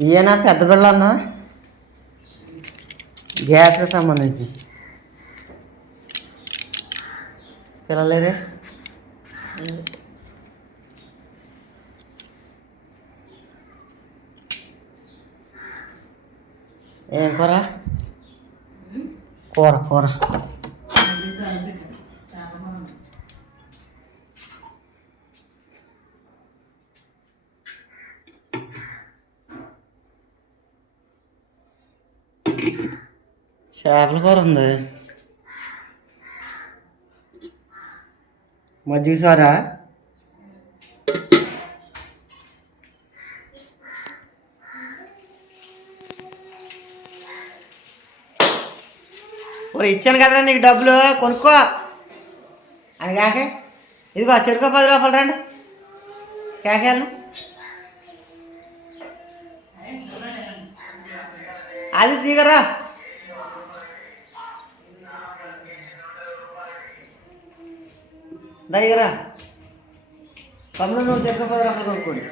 ఈయన పెద్ద పిల్లన్న? గ్యాస్కి సంబంధించి. పిల్లలేరే? ఏం కూర? కూర కూర. చేపల కూర ఉంది. మజ్జిగ సారా ఒరే ఇచ్చాను కదరా నీకు డబ్బులు. కొనుక్కో. అని కాకే. ఇదిగో చెరుకో పది రూపాయలు రండి. కాకేళ్ళు అది దిగరా దగ్గర తమ్ముడు నువ్వు పది రూపాయలు కొనుక్కోండి.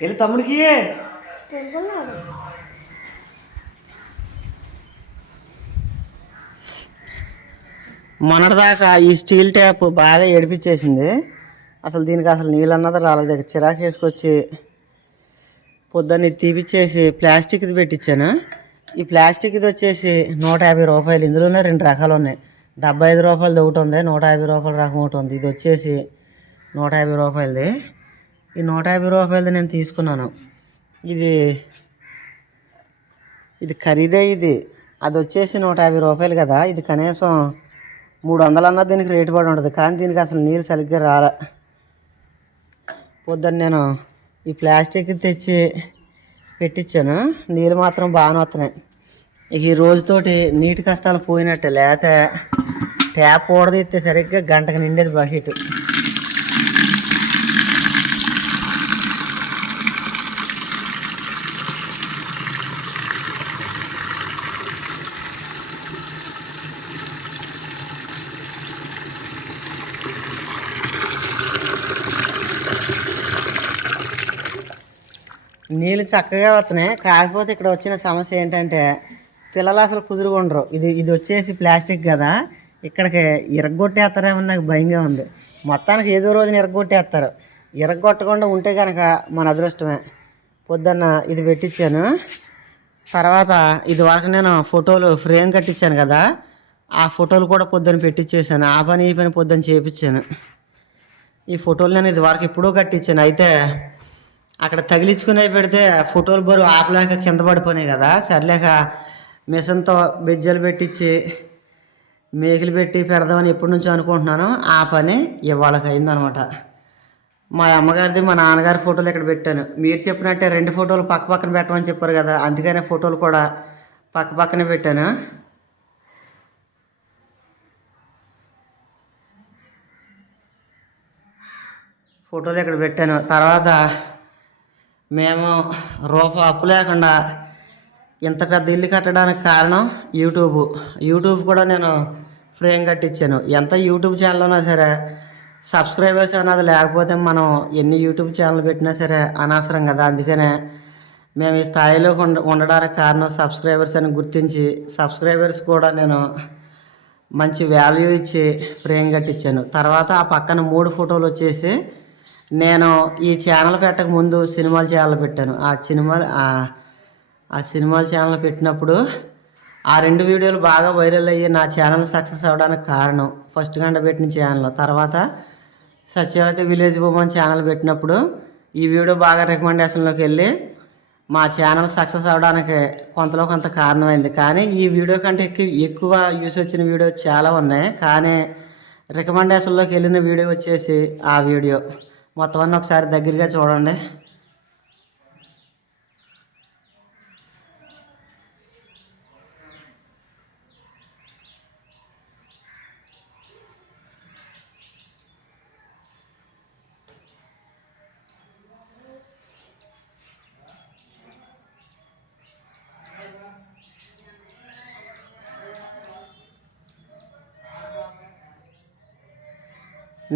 వెళ్ళి తమ్ముడికి? మొన్నటిదాకా ఈ స్టీల్ ట్యాప్ బాగా ఏడిపించేసింది. అసలు దీనికి అసలు నీళ్ళు అన్నది రాలేదు చిరాకు వేసుకొచ్చి పొద్దున్న ఇది తీపిచ్చేసి ప్లాస్టిక్ది పెట్టించాను ఈ ప్లాస్టిక్ది వచ్చేసి నూట యాభై రూపాయలు. ఇందులోనే రెండు రకాలు ఉన్నాయి. డెబ్బై ఐదు రూపాయలది ఒకటి ఉంది నూట యాభై రూపాయల రకం ఒకటి ఉంది. ఇది వచ్చేసి నూట యాభై రూపాయలది. ఈ నూట యాభై రూపాయలది నేను తీసుకున్నాను. ఇది ఇది ఖరీదే ఇది. అది వచ్చేసి నూట యాభై రూపాయలు కదా. ఇది కనీసం మూడు వందలు అన్నది దీనికి రేటు పడి ఉంటుంది. కానీ దీనికి అసలు నీరు సరిగ్గా రాలే. పొద్దున్న నేను ఈ ప్లాస్టిక్ తెచ్చి పెట్టించాను. నీళ్ళు మాత్రం బాగానే వస్తున్నాయి. ఇక ఈ రోజుతోటి నీటి కష్టాలు పోయినట్టే లేకపోతే ట్యాప్ ఊడదీస్తే సరిగ్గా గంటకు నిండేది బకెట్ నీళ్ళు చక్కగా వస్తున్నాయి. కాకపోతే ఇక్కడ వచ్చిన సమస్య ఏంటంటే పిల్లలు అసలు కుదురుగా ఉండరు ఇది ఇది వచ్చేసి ప్లాస్టిక్ కదా. ఇక్కడికి ఇరగొట్టేస్తారేమో నాకు భయంగా ఉంది. మొత్తానికి ఏదో రోజున ఇరగొట్టేస్తారు. ఇరగొట్టకుండా ఉంటే కనుక మన అదృష్టమే. పొద్దున్న ఇది పెట్టించాను. తర్వాత ఇది వరకు నేను ఫోటోలు ఫ్రేమ్ కట్టించాను కదా ఆ ఫోటోలు కూడా పొద్దున్న పెట్టించేసాను ఆ పని ఈ పని పొద్దున్న చేయించాను ఈ ఫోటోలు నేను ఇది వరకు ఎప్పుడూ కట్టించాను. అయితే అక్కడ తగిలించుకునే పెడితే ఫోటోలు బరువు ఆపలేక కింద పడిపోయినాయి కదా. సర్లేక మిషన్తో బెజ్జలు పెట్టించి మేకులు పెట్టి పెడదామని ఎప్పటి నుంచో అనుకుంటున్నాను ఆ పని ఇవాళకి అయిందనమాట మా అమ్మగారిది మా నాన్నగారి ఫోటోలు ఇక్కడ పెట్టాను. మీరు చెప్పినట్టే రెండు ఫోటోలు పక్క పక్కన పెట్టమని చెప్పారు కదా అందుకనే ఫోటోలు కూడా పక్క పక్కనే పెట్టాను. ఫోటోలు ఇక్కడ పెట్టాను. తర్వాత మేము రూప అప్పు లేకుండా ఇంత పెద్ద ఇల్లు కట్టడానికి కారణం యూట్యూబ్. యూట్యూబ్ కూడా నేను ఫ్రేమ్ కట్టించాను ఎంత యూట్యూబ్ ఛానల్ ఉన్నా సరే సబ్స్క్రైబర్స్ అన్నది లేకపోతే మనం ఎన్ని యూట్యూబ్ ఛానల్ పెట్టినా సరే అనవసరం కదా. అందుకనే మేము ఈ స్థాయిలో ఉండ ఉండడానికి కారణం సబ్స్క్రైబర్స్ అని గుర్తించి సబ్స్క్రైబర్స్ కూడా నేను మంచి వాల్యూ ఇచ్చి ఫ్రేమ్ కట్టించాను తర్వాత ఆ పక్కన మూడు ఫోటోలు వచ్చేసి నేను ఈ ఛానల్ పెట్టక ముందు సినిమాల ఛానల్ పెట్టాను. ఆ సినిమాలు ఆ- సినిమాల ఛానల్ పెట్టినప్పుడు ఆ రెండు వీడియోలు బాగా వైరల్ అయ్యి నా ఛానల్ సక్సెస్ అవ్వడానికి కారణం. ఫస్ట్ గంట పెట్టిన ఛానల్. తర్వాత సత్యవతి విలేజ్ బొమ్మన్ ఛానల్ పెట్టినప్పుడు ఈ వీడియో బాగా రికమెండేషన్లోకి వెళ్ళి మా ఛానల్ సక్సెస్ అవ్వడానికి కొంతలో కొంత కారణమైంది. కానీ ఈ వీడియో కంటే ఎక్కువ ఎక్కువ యూస్ వచ్చిన వీడియో చాలా ఉన్నాయి. కానీ రికమెండేషన్లోకి వెళ్ళిన వీడియో వచ్చేసి ఆ వీడియో. మొత్తం అన్నీ ఒకసారి దగ్గరగా చూడండి.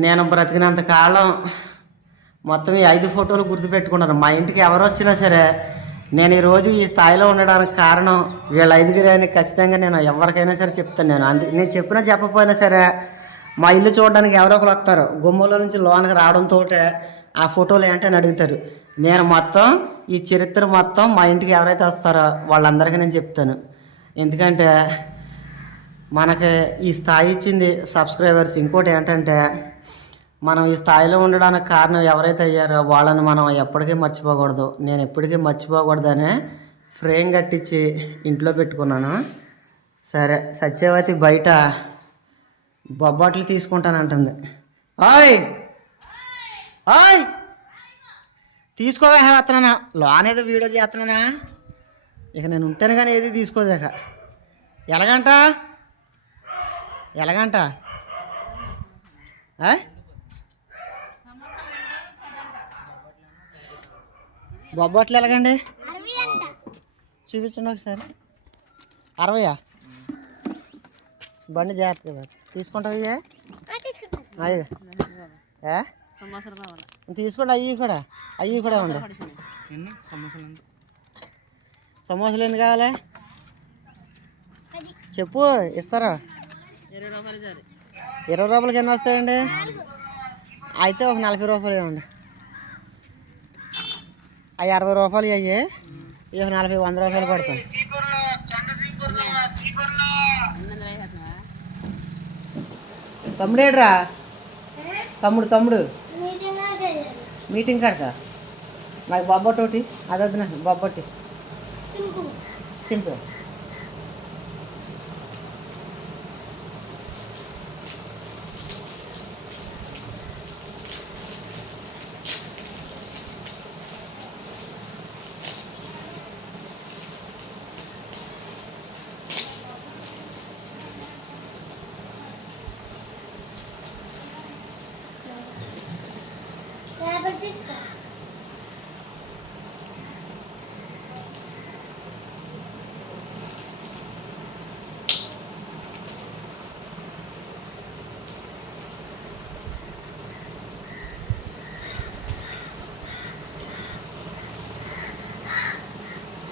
నేను బ్రతికినంత కాలం మొత్తం ఈ ఐదు ఫోటోలు గుర్తుపెట్టుకున్నాను. మా ఇంటికి ఎవరు వచ్చినా సరే నేను ఈరోజు ఈ స్థాయిలో ఉండడానికి కారణం వీళ్ళ ఐదుగురే అని ఖచ్చితంగా నేను ఎవరికైనా సరే చెప్తాను నేను. అందు నేను చెప్పినా చెప్పకపోయినా సరే మా ఇల్లు చూడడానికి ఎవరో ఒకరు వస్తారు. గుమ్మలో నుంచి లోనకి రావడంతో ఆ ఫోటోలు ఏంటని అడుగుతారు. నేను మొత్తం ఈ చరిత్ర మొత్తం మా ఇంటికి ఎవరైతే వస్తారో వాళ్ళందరికీ నేను చెప్తాను. ఎందుకంటే మనకి ఈ స్థాయి ఇచ్చింది సబ్స్క్రైబర్స్. ఇంకోటి ఏంటంటే మనం ఈ స్థాయిలో ఉండడానికి కారణం ఎవరైతే అయ్యారో వాళ్ళని మనం ఎప్పటికీ మర్చిపోకూడదు. నేను ఎప్పటికీ మర్చిపోకూడదనే ఫ్రేమ్ కట్టించి ఇంట్లో పెట్టుకున్నాను. సరే సత్యవతి బయట బొబ్బాట్లు తీసుకుంటానంటుంది. ఓయ్! ఓయ్! తీసుకోవే వస్తున్నానా లోన్ ఏదో వీడియో చేస్తున్నానా? ఇక నేను ఉంటాను కానీ ఏది తీసుకోదాక ఎలాగంట? ఎలాగంట? ఏ? బొబ్బట్లు ఎలాగండి? చూపించండి ఒకసారి. అరవయా? బండి జాగ్రత్తగా. తీసుకుంటావు అయ్యి ఏ? తీసుకోండి అయ్యి కూడా. అయ్యి కూడా ఉండే. సమోసాలు ఎన్ని? కావాలి? చెప్పు ఇస్తారా? ఇరవై రూపాయలకి ఎన్ని వస్తాయండి? అయితే ఒక నలభై రూపాయలు ఇవ్వండి. అవి అరవై రూపాయలు అయ్యి ఇవి ఒక నలభై వంద రూపాయలు పడతాను తమ్ముడేడ్రా తమ్ముడు తమ్ముడు. మీటింగ్ కాడక? నాకు బొబ్బట్టు ఒకటి అదొద్దు నాకు బొబ్బట్టి. సింపుల్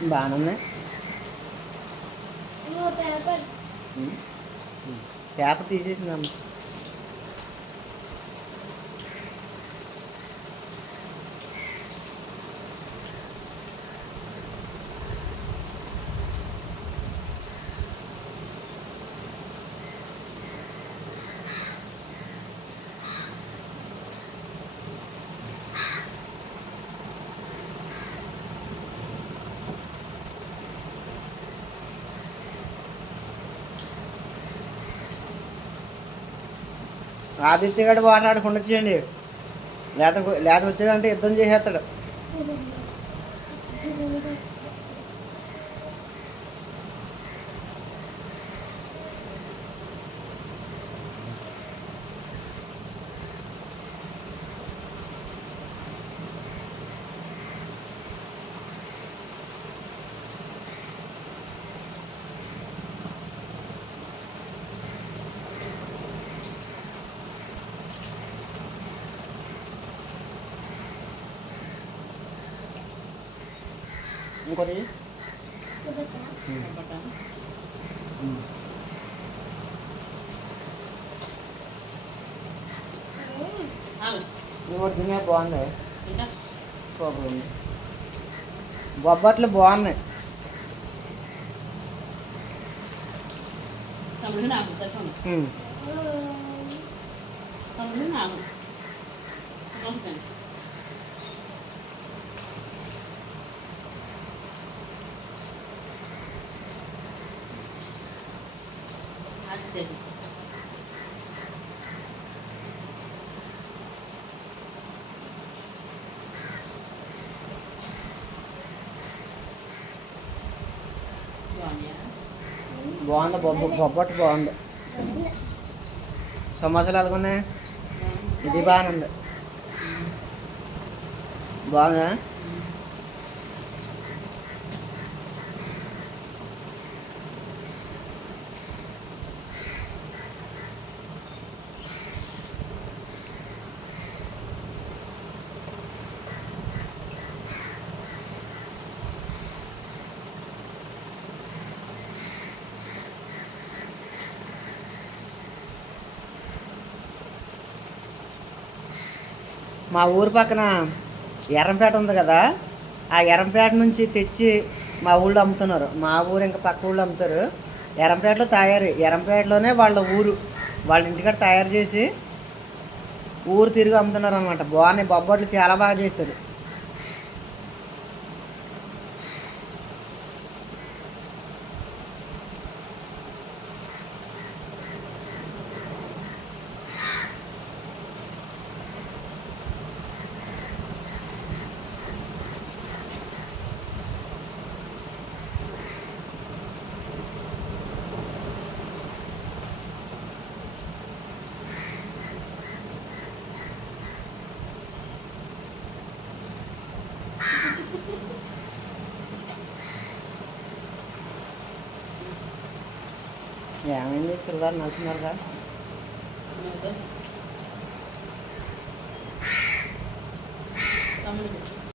బాగానే. పేపర్ తీసేసిందమ్మ. ఆదిత్య గడు మాట్లాడకుండా చేయండి. లేత లేత వచ్చాడంటే యుద్ధం చేసేస్తాడు. ఇంకోటి. ఇంకోటి తినే బాగుంది. సూపర్ ఉంది బొబ్బట్లు బాగున్నాయి. ఉమ్. బాగుంది బొబ్బ బొబ్బట్టు బాగుంది. సమోసాలు ఎలాగున్నాయి ఇది బాగానే ఉంది. బాగుందా? మా ఊరు పక్కన ఎర్రంపేట ఉంది కదా ఆ ఎర్రంపేట నుంచి తెచ్చి మా ఊళ్ళో అమ్ముతున్నారు. మా ఊరు ఇంకా పక్క ఊళ్ళో అమ్ముతారు. ఎర్రంపేటలో తయారు ఎర్రంపేటలోనే వాళ్ళ ఊరు. వాళ్ళ ఇంటికాడ తయారు చేసి ఊరు తిరిగి అమ్ముతున్నారు అనమాట బాగున్నాయి బొబ్బట్లు చాలా బాగా చేశారు ఏమైంది పిల్లలు నడుచున్నారుగా